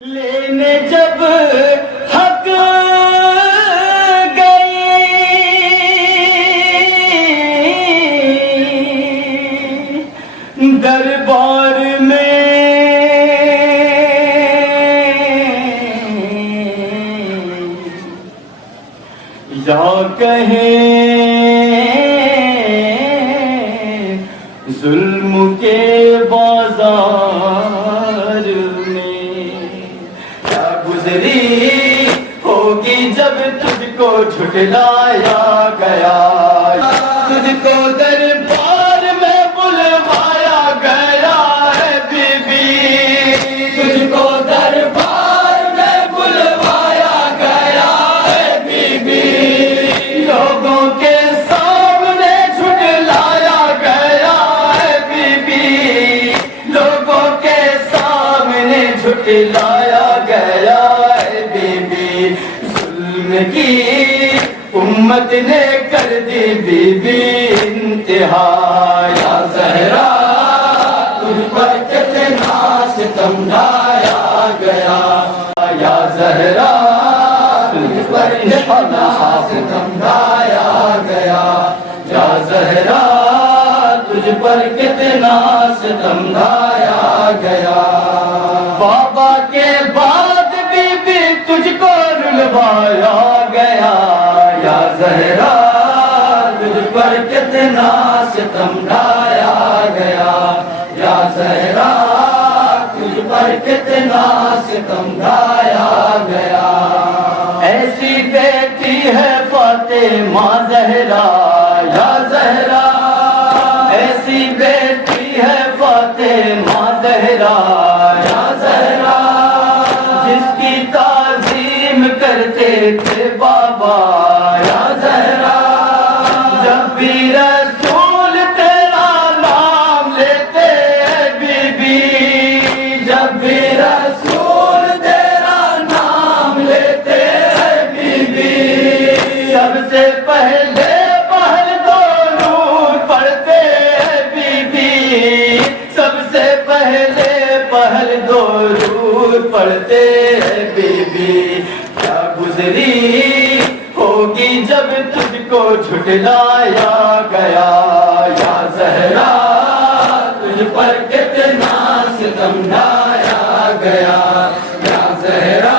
لینے جب حق گئی دربار میں یا کہیں ظلم کے بازار میں کیا گزری ہوگی جب تجھ کو جھٹلایا گیا، تجھ کو دربار میں بلوایا گیا ہے بی بی، تجھ کو دربار میں بلوایا گیا ہے بی بی، لوگوں کے سامنے جھٹلایا گیا ہے بی بی، لوگوں کے سامنے جھٹلایا گیا ہے بی بی، ظلم کی امت نے کر دی بی بی انتہا، یا زہرا تجھ پر کتنا ستم ڈھایا گیا، یا زہرا تجھ پر کتنا ستم ڈھایا گیا، یا زہرا تجھ پر کتنا ستم ڈھایا گیا، بابا کے بعد بی بی تجھ کو رلوایا گیا، یا زہرا تجھ پر کتنا ستم ڈھایا گیا، یا زہرا تجھ پر کتنا ستم ڈھایا گیا، ایسی بیٹی ہے فاطمہ زہرا، یا زہرا ایسی بیٹی ہے فاطمہ زہرا، یا زہرا جس کی تعظیم کرتے تھے بابا، یا زہرا جب بھی رسول تیرا نام لیتے بی بی، جب بھی رسول تیرا نام لیتے بی بی، سب سے پہلے پہل درود پڑھتے بی بی، سب سے پہلے پہل درود پڑھتے بی بی، کیا گزری ہوگی جب تجھ کو جھٹلایا گیا، یا زہرا تجھ پر کتنا ستم ڈھایا گیا، یا زہرا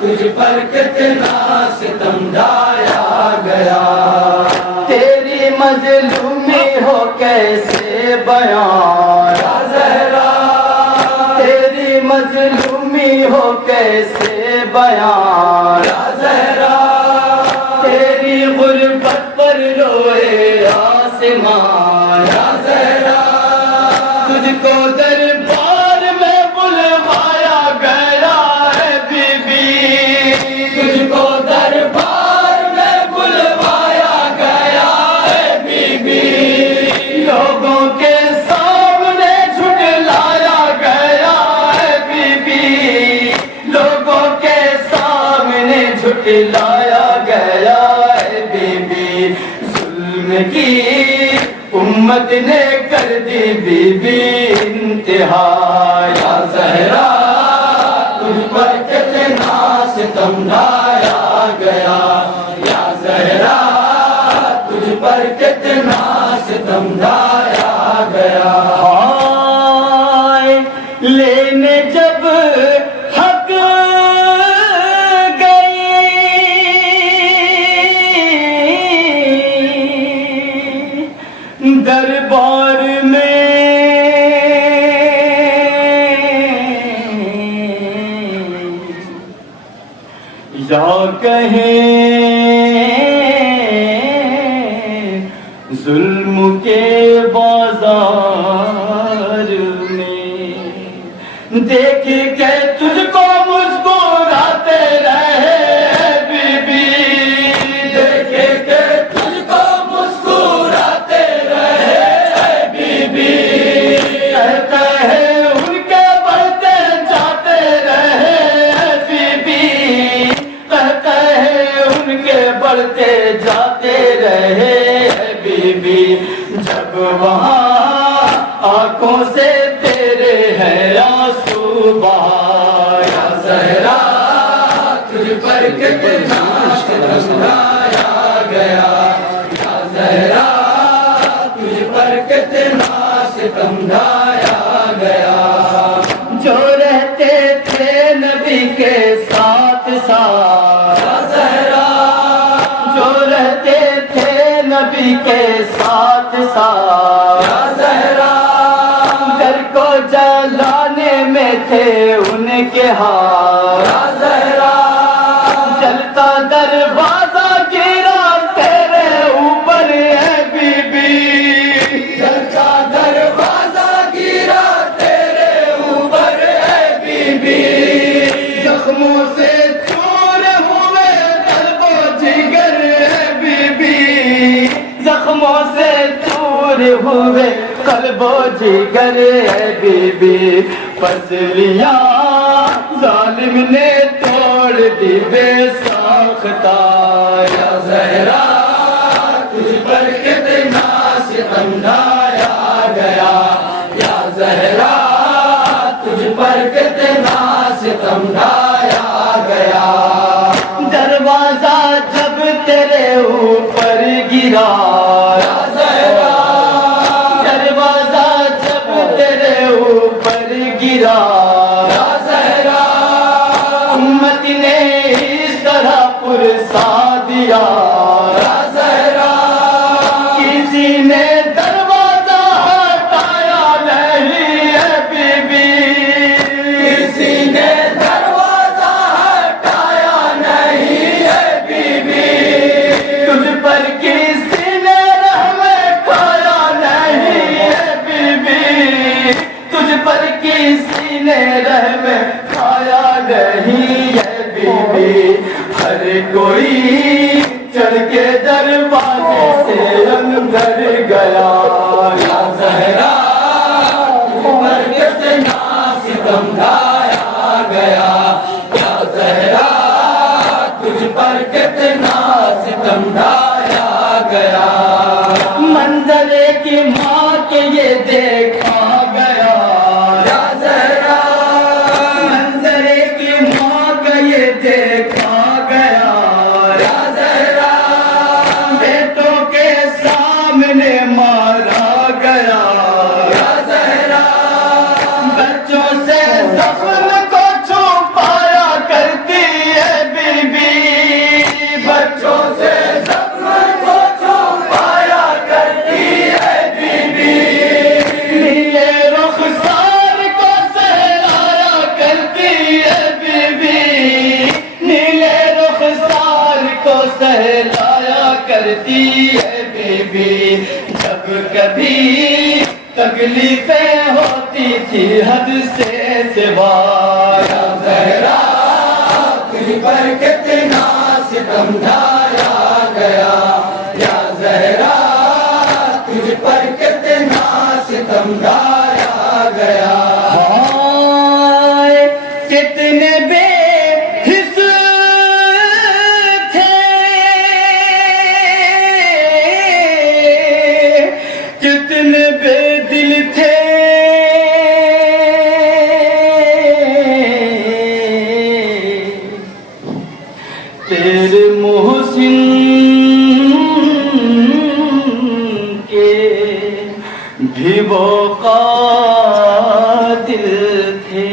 تجھ پر کتنا ستم ڈھایا گیا، تیری مظلومی ہو کیسے بیان، یا زہرا تیری مظلومی ہو کیسے بیان، یا زہرا تیری غربت پر روئے آسمان، یا زہرا تجھ کو دربار میں بلوایا گیا ہے بی بی، تجھ کو دربار میں بلوایا گیا ہے بی بی، لوگوں کے سامنے جھٹلایا گیا ہے بی بی، لوگوں کے سامنے جھٹلایا گیا ہے بی بی، ظلم کی امت نے کر دی بی بی انتہا، یا زہرا تجھ پر کتنا ستم ڈھایا گیا، یا زہرا تجھ پر کتنا ستم ڈھایا گیا، ہائے لینے جب حق دربار میں یا کہیں ظلم کے بازار میں دیکھ کے تجھ کو مسکراتے رہے بی بی، دیکھ کے تجھ کو مسکراتے رہے بی بی، کہتا ہے ان کے بڑھتے جاتے رہے بی بی، کہتا ہے ان کے بڑھتے جاتے رہے بی بی، جب وہاں آنکھوں سے تیرے ہیں آنسو بہائے، کتنا ستمایا گیا، یا زہرا تجھ پر کتنا ستم ڈھایا گیا۔ جو رہتے تھے نبی کے ساتھ ساتھ، یا زہرا جو رہتے تھے نبی کے ساتھ ساتھ، یا زہرا گھر کو جلانے میں تھے ان کے ہاتھ، یا زہرا جلتا دروازہ گرا تیرے اوپر ہے بی بی، جلتا دروازہ گرا تیرے اوپر ہے بی بی، زخموں سے چور ہوئے قلب و جگر ہے بی بی، زخموں سے چور ہوئے قلب و جگر ہے بی بی، پسلیاں ظالم نے توڑ دی بے ساختہ، یا زہرا تجھ پر کتنا ستم ڈھایا گیا، یا زہرا تجھ پر کتنا ستم ڈھایا گیا۔ دروازہ جب تیرے اوپر گرا، یا زہرا دروازہ جب تیرے اوپر گرا، یا زہرا امت نے اس طرح پرسا دیا، یا زہرا کسی نے دروازہ ہٹایا نہیں ہے بی بی، کسی نے دروازہ ہٹایا نہیں ہے بی بی، تجھ پر کسی نے رحم کھایا نہیں ہے بی بی، تجھ پر کسی نے رحم کھایا نہیں ہے بی بی، ہر کوئی چڑھ کے دروازے سے اندر گیا، یا زہرا تجھ پر کتنا ستم ڈھایا گیا، یا زہرا تجھ پر کتنا ستم ڈھایا گیا۔ منظر کی ماں کے یہ دیکھا گیا، یا زہرا منظر کی ماں کا یہ دیکھا گیا، یا زہرا بیٹوں کے سامنے مارا گیا، یا زہرا بچوں سے زخم کو چھپایا کرتی ہے بی بی، بچوں سے زخم کو چھپایا کرتی ہے بی بی، نیلے رخسار کو سہلایا کرتی ہے بی بی، نیلے رخسار کو سہلایا کرتی ہے بی بی، جب کبھی تکلیفیں ہوتی تھی حد سے سوا، یا زہرا تجھ پر کتنا ستم ڈھایا گیا، یا زہرا تجھ پر کتنا ستم ڈھایا گیا۔ ہائے کتنے بے حس تھے، کتنے بے دل تھے، تیرے محسن کے بھی وہ قاتل تھے،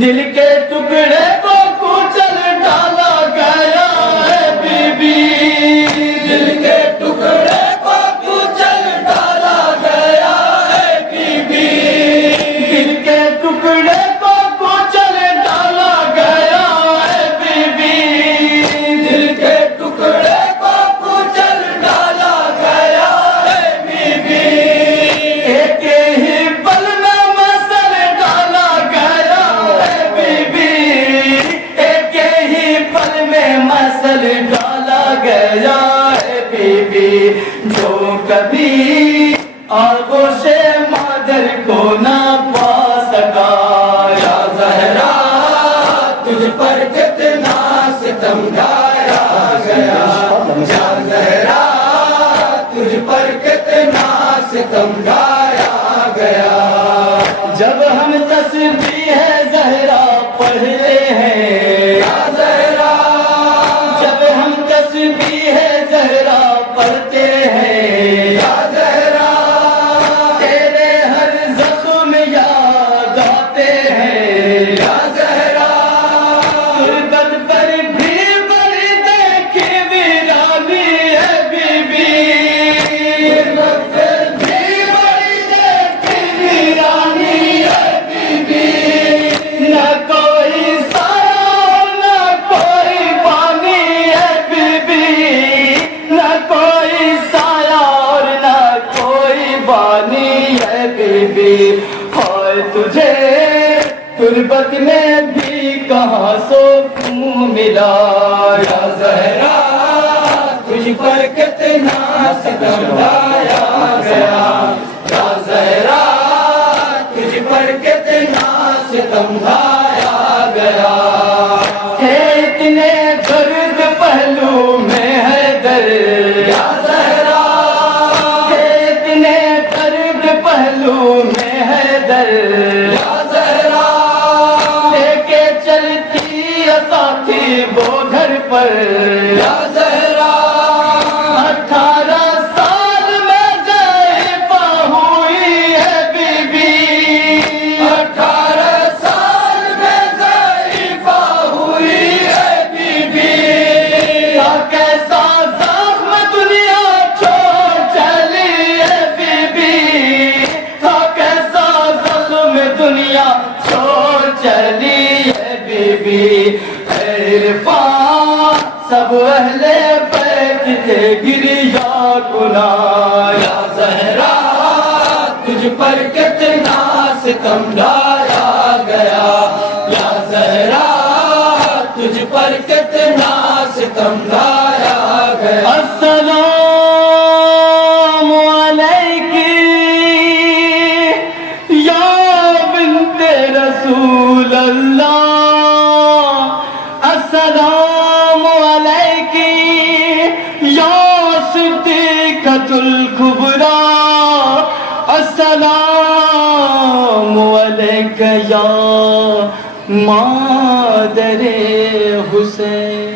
دل کے ٹکڑے کو کچل ڈالا گیا ہے بی بی، دل کے ٹکڑے کو کچل ڈالا گیا ہے بی بی، دل کے ٹکڑے کو کچل ڈالا گیا ہے بی بی، دل کے ٹکڑے کو کچل ڈالا گیا ہے بی بی، ایک ہی پل میں مسل ڈالا گیا ہے بی بی، ایک ہی پل میں مسل ڈالا گیا ہے بی بی، جو کبھی آغوش مادر کو نہ پا سکا، یا زہرا تجھ پر کتنا ستم ڈھایا گیا، یا زہرا تجھ پر کتنا ستم ڈھایا گیا۔ جب ہم تسبیح زہرا پڑھتے ہیں، یا زہرا غربت میں بھی کہاں سکون ملا یا زہرا تجھ پر کتنا ستم ڈھایا گیا یا زہرا تجھ پر کتنا ستم ڈھایا گیا ہے اتنے درد پہلو میں ہے درد یا زہرا ہے اتنے درد پہلو میں ہے درد یا زہرا لے کے چلتی ہے ساتھی وہ گھر پر یا زہرا 18 سال میں ضعیفہ ہوئی ہے بی بی 18 سال میں ضعیفہ ہوئی ہے بی بی کیسا زخم دنیا چھوڑ چلی ہے بی بی کیسا زخم دنیا چھوڑ چلی ہے بی بی عرفان سب اہل بیت تھے گریا کنا یا زہرا تجھ پر کتنا ستم ڈھایا گیا یا زہرا تجھ پر کتنا ستم ڈھایا گیا السلام علیکی یا بنت رسول اللہ السلام علیکی یا صدیقۃ الکبریٰ السلام علیک یا مادر حسین